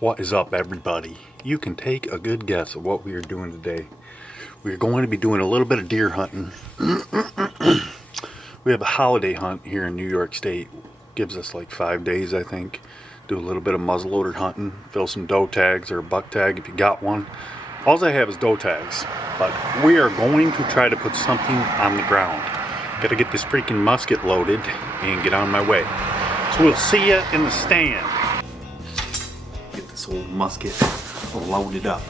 What is up, everybody? You can take a good guess of what we are doing today. We are going to be doing a little bit of deer hunting. We have a holiday hunt here in New York State. Gives us like 5 days, I think. Do a little bit of muzzleloader hunting, fill some doe tags or a buck tag if you got one. All I have is doe tags, but we are going to try to put something on the ground. Got to get this freaking musket loaded and get on my way. So we'll see you in the stand. Get this old musket loaded up.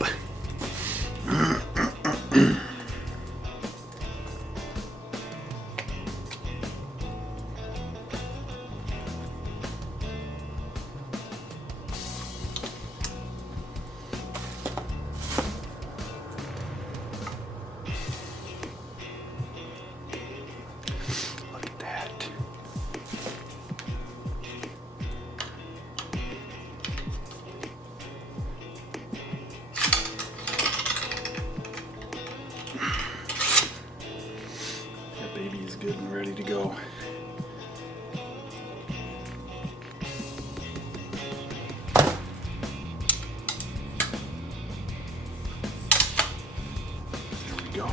Look at that. That baby is good and ready to go. There we go.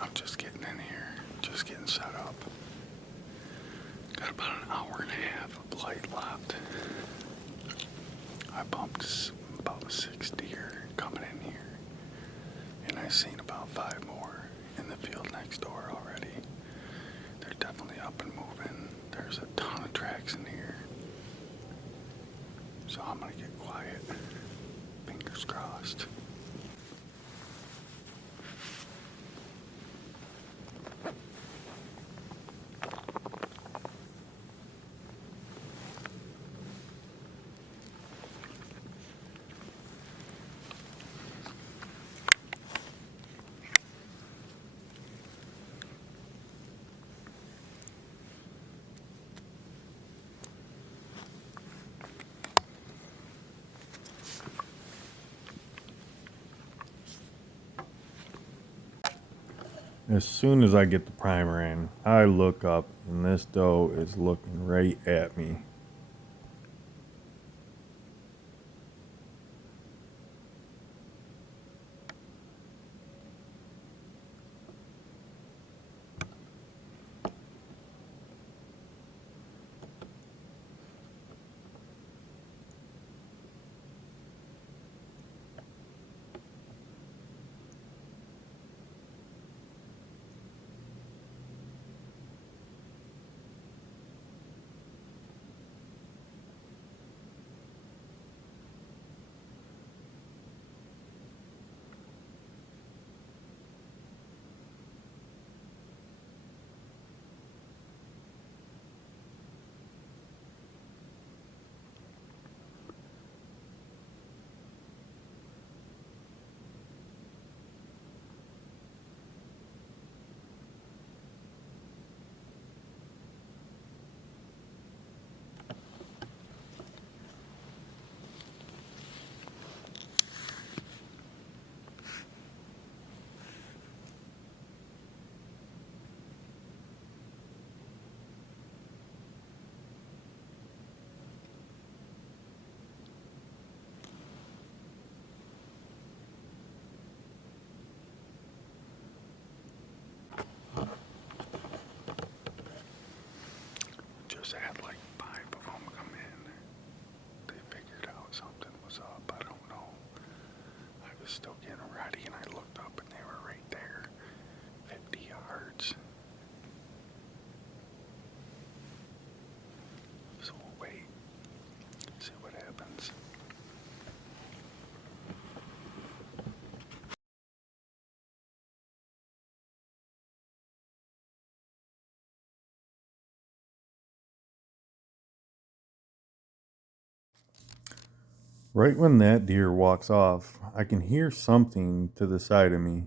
I'm just getting in here, just getting set up. Got about an hour and a half of light left. I bumped about 6 deer coming in here, and I've seen about 5 more in the field next door already. They're definitely up and moving. There's a ton of tracks in here. So I'm gonna get quiet. Fingers crossed. As soon as I get the primer in, I look up and this doe is looking right at me. Right when that deer walks off, I can hear something to the side of me.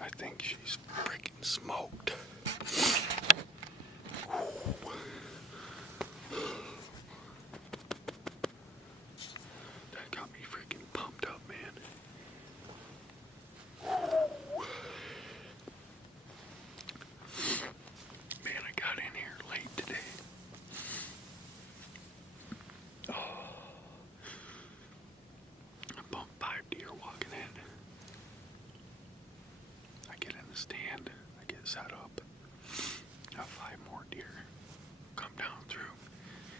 I think she's freaking smoked. That got me freaking pumped up, man. Man, I got in here late today. Oh, I bumped 5 deer walking in. I get in the stand, I get set up. Got 5 more deer come down through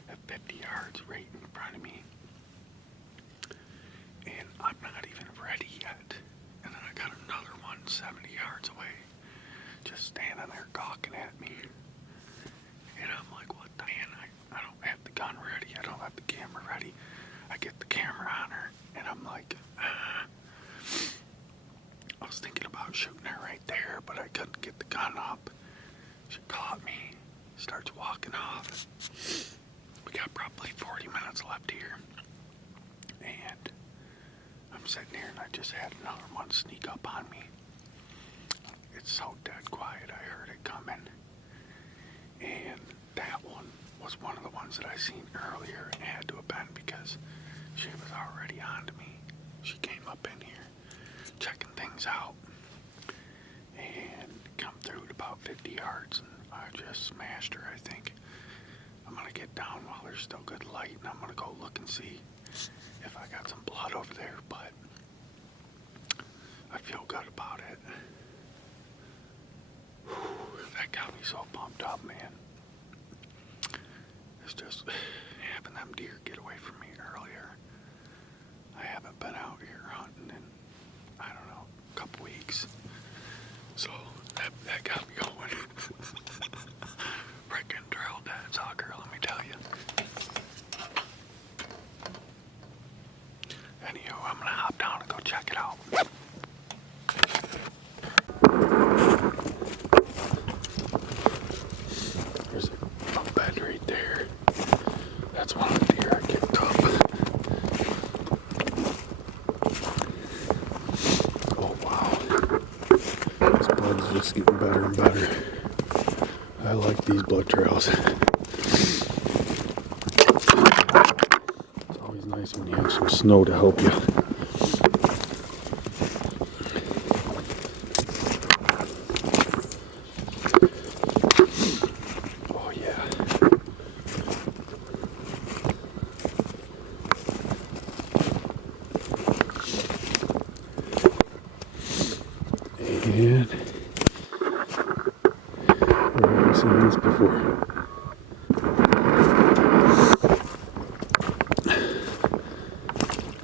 at 50 yards right in front of me. And I'm not even ready yet. And then I got another one 70 yards away, just standing there gawking at me. And I'm like, what the man? I don't have the gun ready. I don't have the camera ready. I get the camera on her, and I'm like, I was thinking about shooting her right there, but I couldn't get the gun up. She caught me, starts walking off. We got probably 40 minutes left here. And I'm sitting here and I just had another one sneak up on me. It's so dead quiet, I heard it coming. And that one was one of the ones that I seen earlier and had to have been because she was already on to me. She came up in here checking things out and come through at about 50 yards and I just smashed her, I think. I'm gonna get down while there's still good light and I'm gonna go look and see if I got some blood over there, but I feel good about it. Whew, that got me so pumped up, man. It's just having them deer get away from me earlier. I haven't been out here hunting in, I don't know, a couple weeks. So that got me going. Frickin' drilled that sucker, let me tell you. Anywho, I'm gonna hop down and go check it out. There's a bed right there. That's one of the deer I kicked up. Oh wow. This blood's just getting better and better. I like these blood trails. It's always nice when you have some snow to help you. Oh yeah. And where have I seen this before?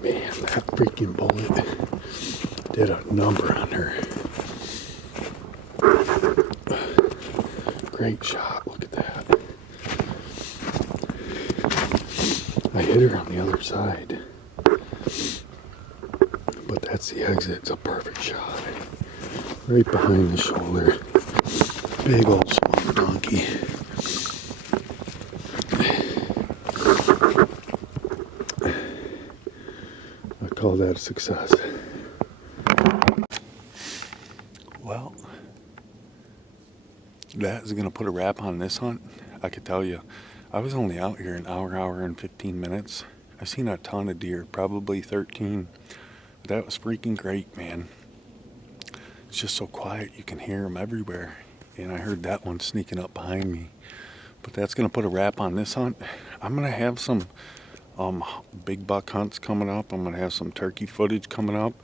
Man, that freaking bullet did a number on her. Great shot, look at that. I hit her on the other side. But that's the exit, it's a perfect shot. Right behind the shoulder. Big old small donkey. I call that a success. Well, that is going to put a wrap on this hunt. I could tell you, I was only out here an hour and 15 minutes. I've seen a ton of deer, probably 13. But that was freaking great, man. It's just so quiet, you can hear them everywhere. And I heard that one sneaking up behind me. But that's going to put a wrap on this hunt. I'm going to have some big buck hunts coming up. I'm going to have some turkey footage coming up.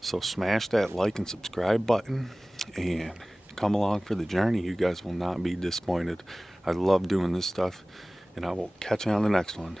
So smash that like and subscribe button and come along for the journey. You guys will not be disappointed. I love doing this stuff, and I will catch you on the next one.